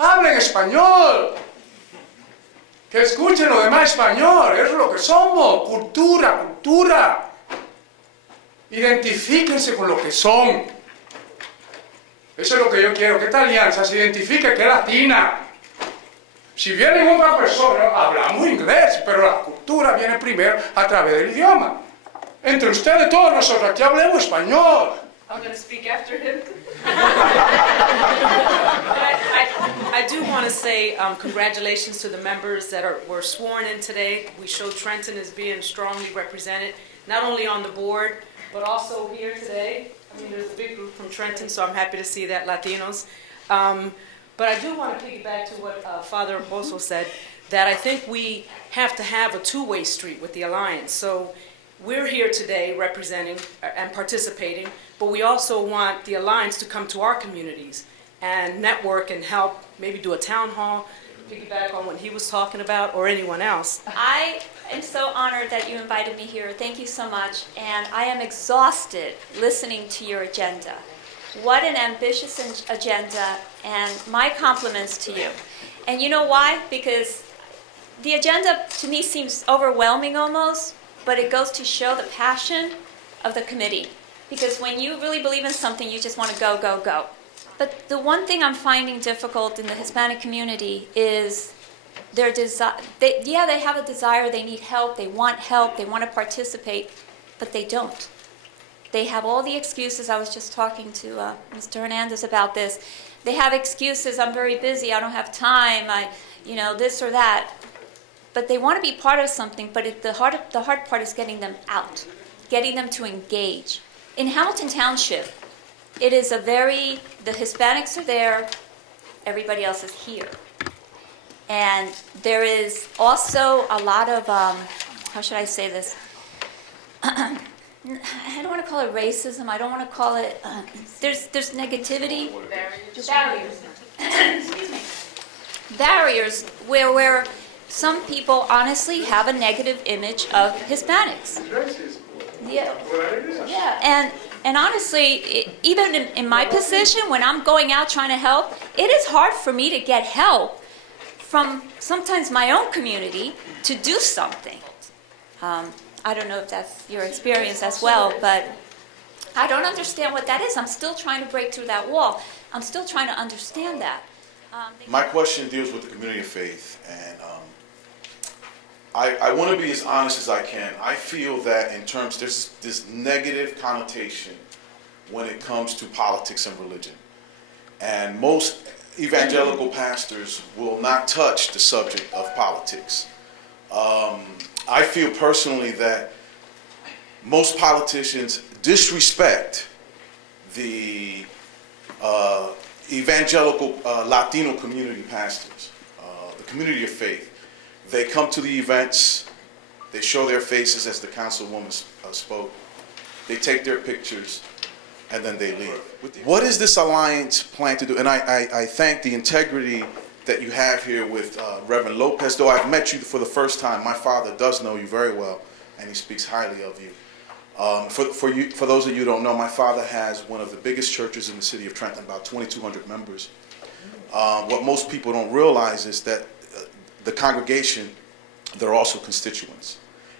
Hablen español. Que escuchen lo demás español. Eso es lo que somos. Cultura, cultura. Identifíquense con lo que son. Eso es lo que yo quiero, que esta alianza se identifique que es latina. Si viene otra persona, hablamos inglés, pero la cultura viene primero a través del idioma. Entre ustedes, todos nosotros aquí hablemos español. I'm going to speak after him. I do want to say congratulations to the members that were sworn in today. We showed Trenton as being strongly represented, not only on the board, but also here today. I mean, there's a big group from Trenton, so I'm happy to see that, Latinos. But I do want to piggyback to what Father Bozo said, that I think we have to have a two-way street with the Alliance. So we're here today representing and participating, but we also want the Alliance to come to our communities and network and help, maybe do a town hall, piggyback on what he was talking about, or anyone else. I am so honored that you invited me here. Thank you so much. And I am exhausted listening to your agenda. What an ambitious agenda, and my compliments to you. And you know why? Because the agenda to me seems overwhelming almost, but it goes to show the passion of the committee. Because when you really believe in something, you just want to go, go, go. But the one thing I'm finding difficult in the Hispanic community is their desire. They have a desire, they need help, they want to participate, but they don't. They have all the excuses. I was just talking to Mr. Hernandez about this. They have excuses. I'm very busy. I don't have time. This or that. But they want to be part of something. But the hard part is getting them out, getting them to engage. In Hamilton Township, it is the Hispanics are there. Everybody else is here. And there is also a lot of, how should I say this? I don't want to call it racism. I don't want to call it. There's negativity. Barriers. Excuse me. Barriers where some people honestly have a negative image of Hispanics. Yeah. And honestly, even in my position, when I'm going out trying to help, it is hard for me to get help from sometimes my own community to do something. I don't know if that's your experience as well, but I don't understand what that is. I'm still trying to break through that wall. I'm still trying to understand that. My question deals with the community of faith, and I want to be as honest as I can. I feel that in terms, there's this negative connotation when it comes to politics and religion. And most evangelical pastors will not touch the subject of politics. I feel personally that most politicians disrespect the evangelical Latino community pastors, the community of faith. They come to the events, they show their faces as the councilwoman spoke, they take their pictures, and then they leave. What is this alliance plan to do? And I thank the integrity that you have here with Reverend Lopez. Though I've met you for the first time, my father does know you very well, and he speaks highly of you. For those of you who don't know, my father has one of the biggest churches in the city of Trenton, about 2,200 members. What most people don't realize is that the congregation, they're also constituents.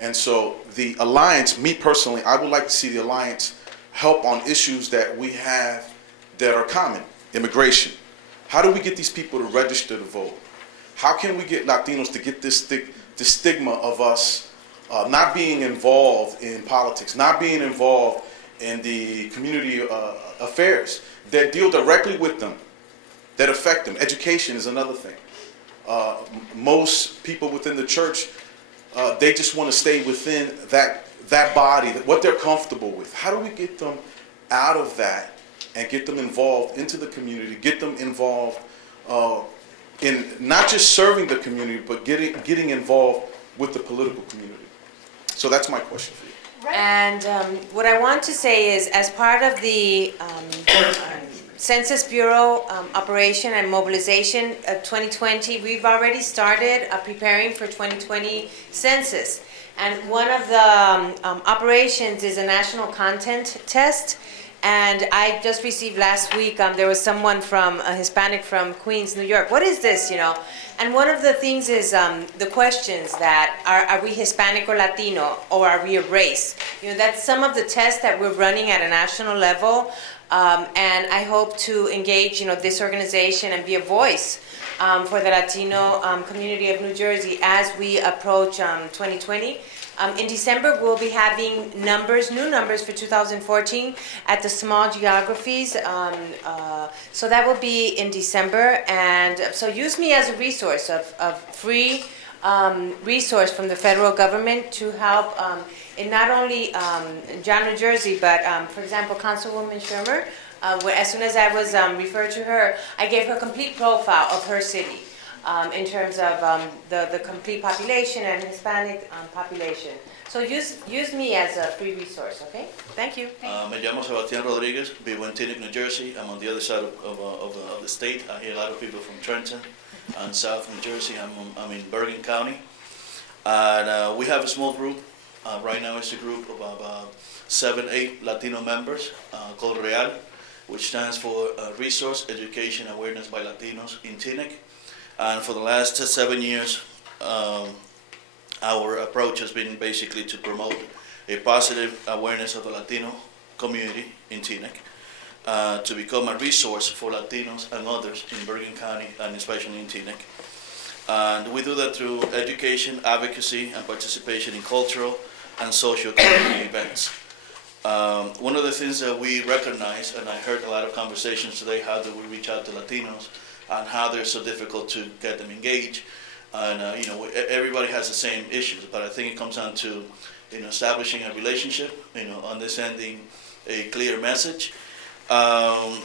And so the alliance, me personally, I would like to see the alliance help on issues that we have that are common. Immigration. How do we get these people to register to vote? How can we get Latinos to get this stigma of us not being involved in politics, not being involved in the community affairs that deal directly with them, that affect them? Education is another thing. Most people within the church, they just want to stay within that body, what they're comfortable with. How do we get them out of that and get them involved into the community, get them involved in not just serving the community, but getting involved with the political community? So that's my question for you. And what I want to say is, as part of the Census Bureau operation and mobilization of 2020, we've already started preparing for 2020 census. And one of the operations is a national content test. And I just received last week, there was someone from, a Hispanic from Queens, New York. What is this, you know? And one of the things is the questions that are we Hispanic or Latino, or are we a race? You know, that's some of the tests that we're running at a national level. And I hope to engage, you know, this organization and be a voice for the Latino community of New Jersey as we approach 2020. In December, we'll be having new numbers for 2014 at the small geographies. So that will be in December. And so use me as a resource of free resource from the federal government to help in not only John, New Jersey, but for example, Councilwoman Shermer, as soon as I was referred to her, I gave her a complete profile of her city. In terms of the complete population and Hispanic population. So use me as a free resource, okay? Thank you. Me llamo Sebastián Rodríguez, vivo en Teaneck, New Jersey. I'm on the other side of the state. I hear a lot of people from Trenton and South New Jersey. I'm in Bergen County. And we have a small group. Right now it's a group of about 7-8 Latino members called REAL, which stands for Resource Education Awareness by Latinos in Teaneck. And for the last 7 years, our approach has been basically to promote a positive awareness of the Latino community in Teaneck, to become a resource for Latinos and others in Bergen County and especially in Teaneck. And we do that through education, advocacy, and participation in cultural and social community events. One of the things that we recognize, and I heard a lot of conversations today, how do we reach out to Latinos, and how they're so difficult to get them engaged, and you know, everybody has the same issues. But I think it comes down to, you know, establishing a relationship, you know, understanding a clear message. I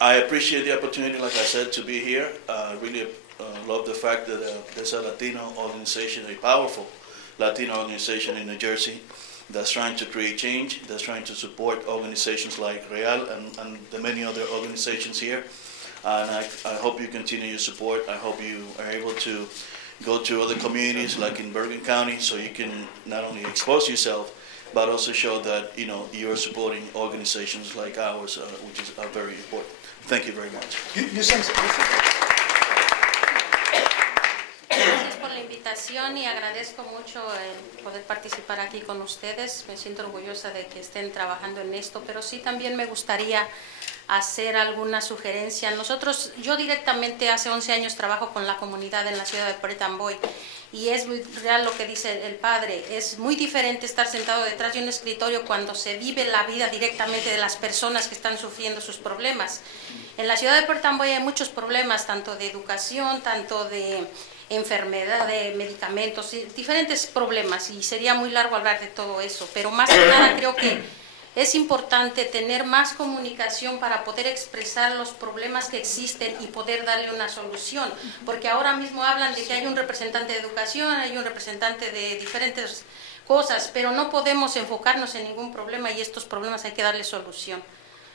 appreciate the opportunity, like I said, to be here. I really love the fact that there's a Latino organization, a powerful Latino organization in New Jersey that's trying to create change, that's trying to support organizations like Real and the many other organizations here. And I hope you continue your support. I hope you are able to go to other communities like in Bergen County, so you can not only expose yourself, but also show that, you know, you're supporting organizations like ours, which is very important. Thank you very much. Gracias por la invitación y agradezco mucho el poder participar aquí con ustedes. Me siento orgullosa de que estén trabajando en esto, pero sí también me gustaría hacer alguna sugerencia. Yo directamente hace 11 años trabajo con la comunidad en la ciudad de President Dr. Y es muy real lo que dice el padre. Es muy diferente estar sentado detrás de un escritorio cuando se vive la vida directamente de las personas que están sufriendo sus problemas. En la ciudad de President Dr. hay muchos problemas, tanto de educación, tanto de enfermedad, de medicamentos, diferentes problemas, y sería muy largo hablar de todo eso, pero más que nada creo que es importante tener más comunicación para poder expresar los problemas que existen y poder darle una solución, porque ahora mismo hablan de que hay un representante de educación, hay un representante de diferentes cosas, pero no podemos enfocarnos en ningún problema y estos problemas hay que darle solución.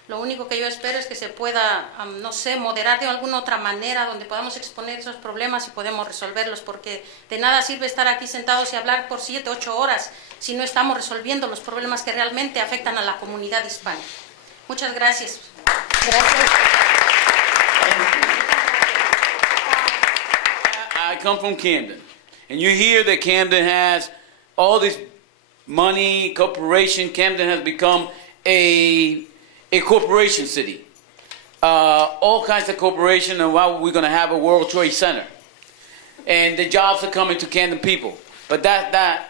Lo único que yo espero es que se pueda, no sé, moderar de alguna otra manera donde podamos exponer esos problemas y podemos resolverlos, porque de nada sirve estar aquí sentados y hablar por 7, 8 horas si no estamos resolviendo los problemas que realmente afectan a la comunidad hispana. Muchas gracias. I come from Camden, and you hear that Camden has all this money, corporation. Camden has become a corporation city. All kinds of corporation, and why we're going to have a World Trade Center. And the jobs are coming to Camden people. But that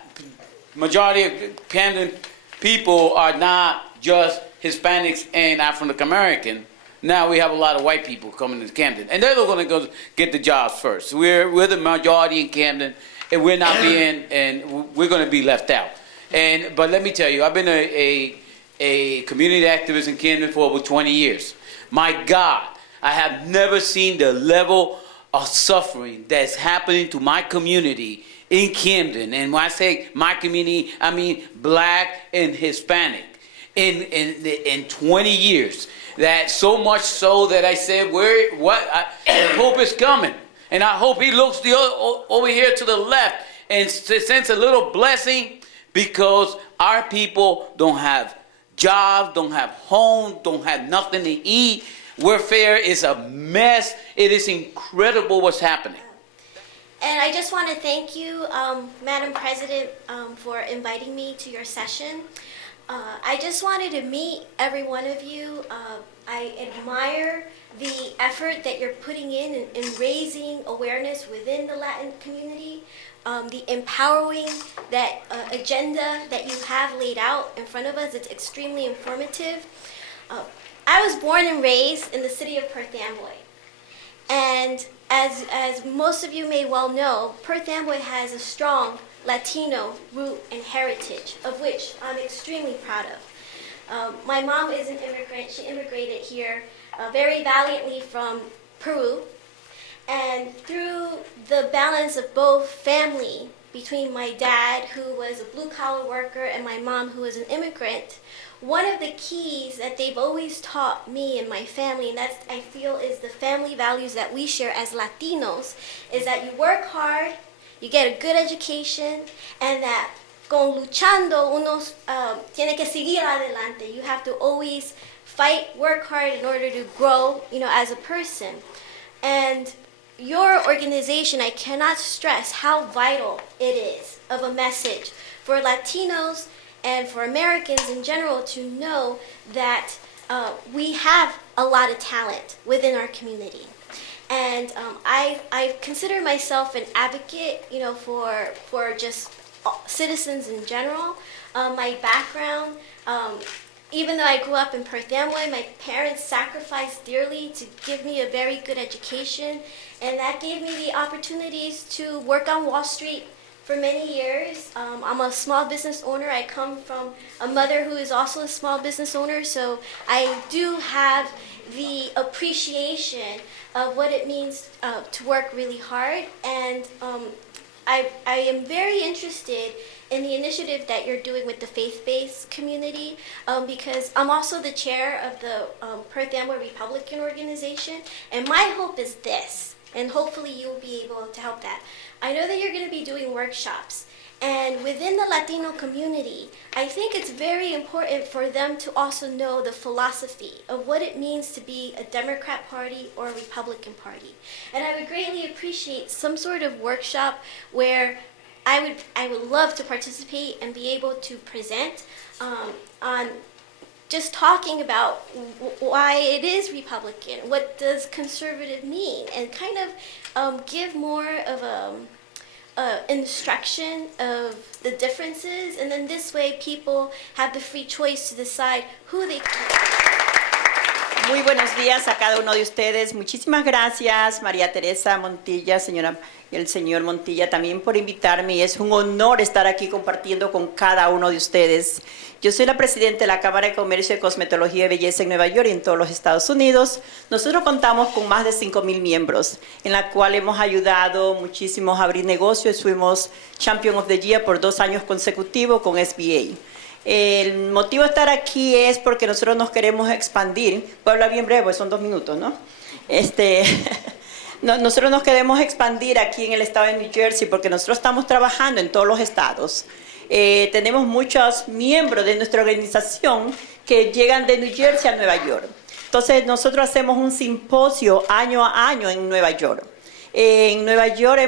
majority of Camden people are not just Hispanics and African American. Now we have a lot of white people coming to Camden. And they're going to go get the jobs first. We're the majority in Camden, and we're not being, and we're going to be left out. But let me tell you, I've been a community activist in Camden for over 20 years. My God, I have never seen the level of suffering that's happening to my community in Camden. And when I say my community, I mean black and Hispanic. In 20 years, that so much so that I said, hope is coming. And I hope he looks over here to the left and sends a little blessing, because our people don't have jobs, don't have homes, don't have nothing to eat. Welfare is a mess. It is incredible what's happening. And I just want to thank you, Madam President, for inviting me to your session. I just wanted to meet every one of you. I admire the effort that you're putting in raising awareness within the Latin community, the empowering that agenda that you have laid out in front of us. It's extremely informative. I was born and raised in the city of Perth Amboy. And as most of you may well know, Perth Amboy has a strong Latino root and heritage, of which I'm extremely proud of. My mom is an immigrant. She immigrated here very valiantly from Peru. And through the balance of both family, between my dad, who was a blue-collar worker, and my mom, who was an immigrant, one of the keys that they've always taught me and my family, and that's, I feel, is the family values that we share as Latinos, is that you work hard, you get a good education, and that con luchando uno tiene que seguir adelante. You have to always fight, work hard in order to grow, as a person. And your organization, I cannot stress how vital it is of a message for Latinos and for Americans in general to know that we have a lot of talent within our community. And I consider myself an advocate, for just citizens in general. My background, even though I grew up in Perth Amboy, my parents sacrificed dearly to give me a very good education, and that gave me the opportunities to work on Wall Street for many years. I'm a small business owner. I come from a mother who is also a small business owner, so I do have the appreciation of what it means to work really hard. And I am very interested in the initiative that you're doing with the faith-based community, because I'm also the chair of the Perth Amboy Republican organization, and my hope is this, and hopefully you'll be able to help that. I know that you're going to be doing workshops, and within the Latino community, I think it's very important for them to also know the philosophy of what it means to be a Democrat Party or a Republican Party. And I would greatly appreciate some sort of workshop where I would love to participate and be able to present on just talking about why it is Republican, what does conservative mean, and kind of give more of instruction of the differences, and then this way people have the free choice to decide who they Muy buenos días a cada uno de ustedes. Muchísimas gracias, María Teresa Montilla, y el señor Montilla, también por invitarme. Es un honor estar aquí compartiendo con cada uno de ustedes. Yo soy la presidenta de la Cámara de Comercio de Cosmetología y Belleza en Nueva York y en todos los Estados Unidos. Nosotros contamos con más de 5,000 miembros, en la cual hemos ayudado muchísimos a abrir negocios. Fuimos Champion of the Year por 2 años consecutivos con SBA. El motivo de estar aquí es porque nosotros nos queremos expandir. Voy a hablar bien breve, son 2 minutos, ¿no? Nosotros nos queremos expandir aquí en el estado de New Jersey porque nosotros estamos trabajando en todos los estados. Tenemos muchos miembros de nuestra organización que llegan de New Jersey a Nueva York. Entonces nosotros hacemos un simposio año a año en Nueva York. En Nueva York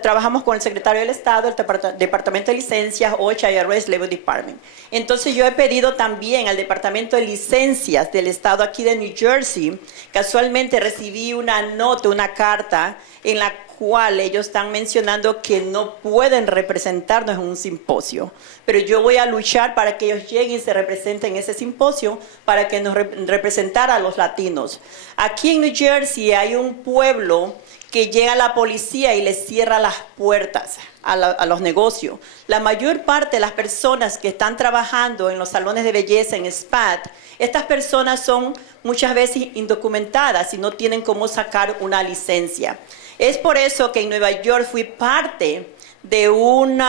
trabajamos con el secretario del Estado, el Departamento de Licencias o HIRS Labor Department. Entonces yo he pedido también al Departamento de Licencias del Estado aquí de New Jersey. Casualmente recibí una nota, una carta en la cual ellos están mencionando que no pueden representarnos en un simposio. Pero yo voy a luchar para que ellos lleguen y se representen en ese simposio para que nos representara a los latinos. Aquí en New Jersey hay un pueblo que llega la policía y les cierra las puertas a los negocios. La mayor parte de las personas que están trabajando en los salones de belleza en Sept, estas personas son muchas veces indocumentadas y no tienen cómo sacar una licencia. Es por eso que en Nueva York fui parte de un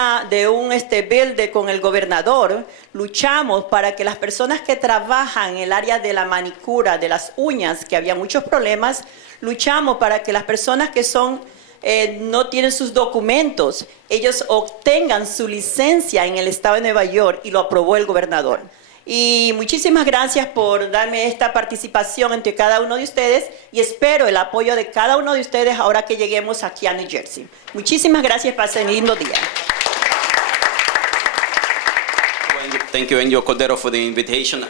bill con el gobernador. Luchamos para que las personas que trabajan en el área de la manicura, de las uñas, que había muchos problemas, luchamos para que las personas que no tienen sus documentos, ellos obtengan su licencia en el estado de Nueva York, y lo aprobó el gobernador. Y muchísimas gracias por darme esta participación entre cada uno de ustedes y espero el apoyo de cada uno de ustedes ahora que lleguemos aquí a New Jersey. Muchísimas gracias, pasen un lindo día. Thank you, Angel Cordero, for the invitation.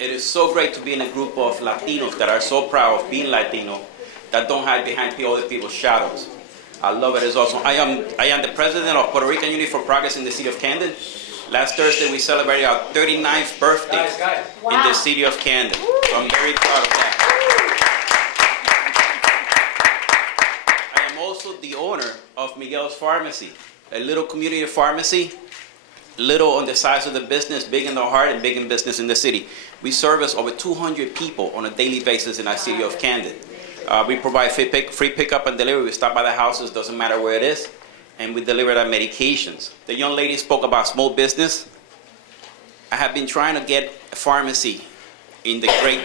It is so great to be in a group of Latinos that are so proud of being Latino, that don't hide behind other people's shadows. I love it. It's awesome. I am the president of Puerto Rican Unity for Progress in the city of Camden. Last Thursday, we celebrated our 39th birthday in the city of Camden. So I'm very proud of that. I am also the owner of Miguel's Pharmacy, a little community pharmacy, little on the size of the business, big in the heart and big in business in the city. We service over 200 people on a daily basis in our city of Camden. We provide free pickup and delivery. We stop by the houses, doesn't matter where it is, and we deliver our medications. The young lady spoke about small business. I have been trying to get a pharmacy in the great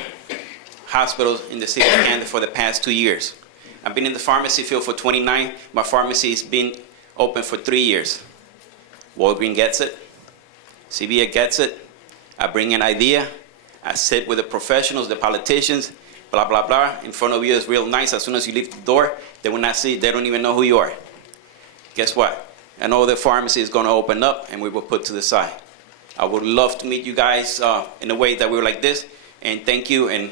hospitals in the city of Camden for the past 2 years. I've been in the pharmacy field for 29. My pharmacy has been open for 3 years. Walgreens gets it, CVS gets it. I bring an idea, I sit with the professionals, the politicians, blah, blah, blah. In front of you is real nice. As soon as you leave the door, they will not see, they don't even know who you are. Guess what? I know the pharmacy is going to open up and we will put to the side. I would love to meet you guys in a way that we were like this. And thank you. And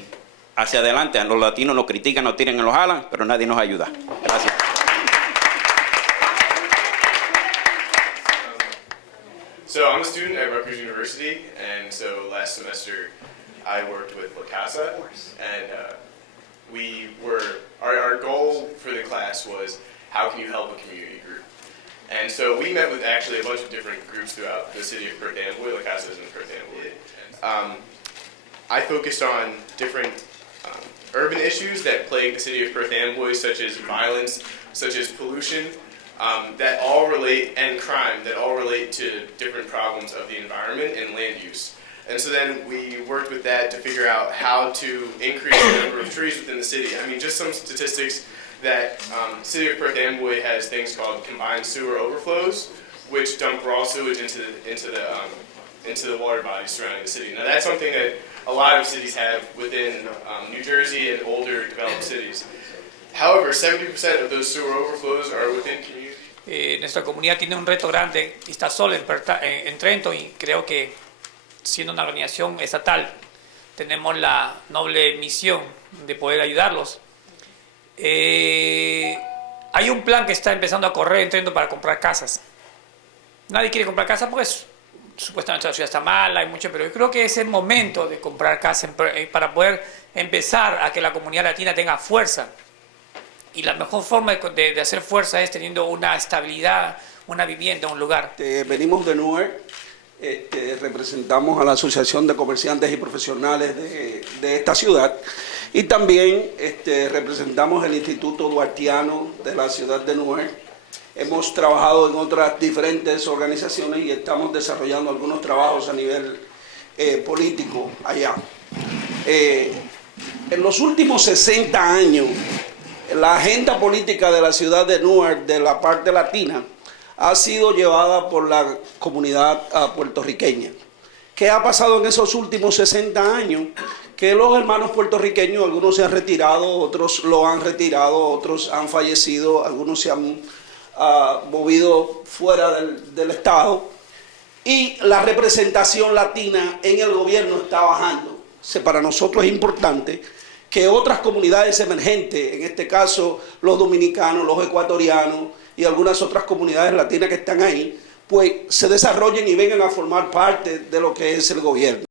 hacia adelante, a los latinos nos critican, nos tiran y nos jalan, pero nadie nos ayuda. Gracias. So I'm a student at Rutgers University, and so last semester I worked with La Casa, and our goal for the class was how can you help a community group? And so we met with actually a bunch of different groups throughout the city of Perth Amboy. La Casa is in Perth Amboy. I focused on different urban issues that plague the city of Perth Amboy, such as violence, such as pollution, that all relate, and crime, that all relate to different problems of the environment and land use. And so then we worked with that to figure out how to increase the number of trees within the city. I mean, just some statistics that the city of Perth Amboy has things called combined sewer overflows, which dump raw sewage into the water bodies surrounding the city. Now that's something that a lot of cities have within New Jersey and older developed cities. However, 70% of those sewer overflows are within communities. Nuestra comunidad tiene un reto grande y está sola en Trenton, y creo que siendo una organización estatal tenemos la noble misión de poder ayudarlos. Hay un plan que está empezando a correr en Trenton para comprar casas. Nadie quiere comprar casas porque supuestamente la ciudad está mala, hay mucho, pero yo creo que es el momento de comprar casas para poder empezar a que la comunidad latina tenga fuerza. Y la mejor forma de hacer fuerza es teniendo una estabilidad, una vivienda, un lugar. Venimos de Newark, representamos a la Asociación de Comerciantes y Profesionales de esta ciudad, y también representamos el Instituto Duartiano de la ciudad de Newark. Hemos trabajado en otras diferentes organizaciones y estamos desarrollando algunos trabajos a nivel político allá. En los últimos 60 años, la agenda política de la ciudad de Newark, de la parte latina, ha sido llevada por la comunidad puertorriqueña. ¿Qué ha pasado en esos últimos 60 años? Que los hermanos puertorriqueños, algunos se han retirado, otros lo han retirado, otros han fallecido, algunos se han movido fuera del Estado, y la representación latina en el gobierno está bajando. Para nosotros es importante que otras comunidades emergentes, en este caso los dominicanos, los ecuatorianos y algunas otras comunidades latinas que están ahí, pues se desarrollen y vengan a formar parte de lo que es el gobierno.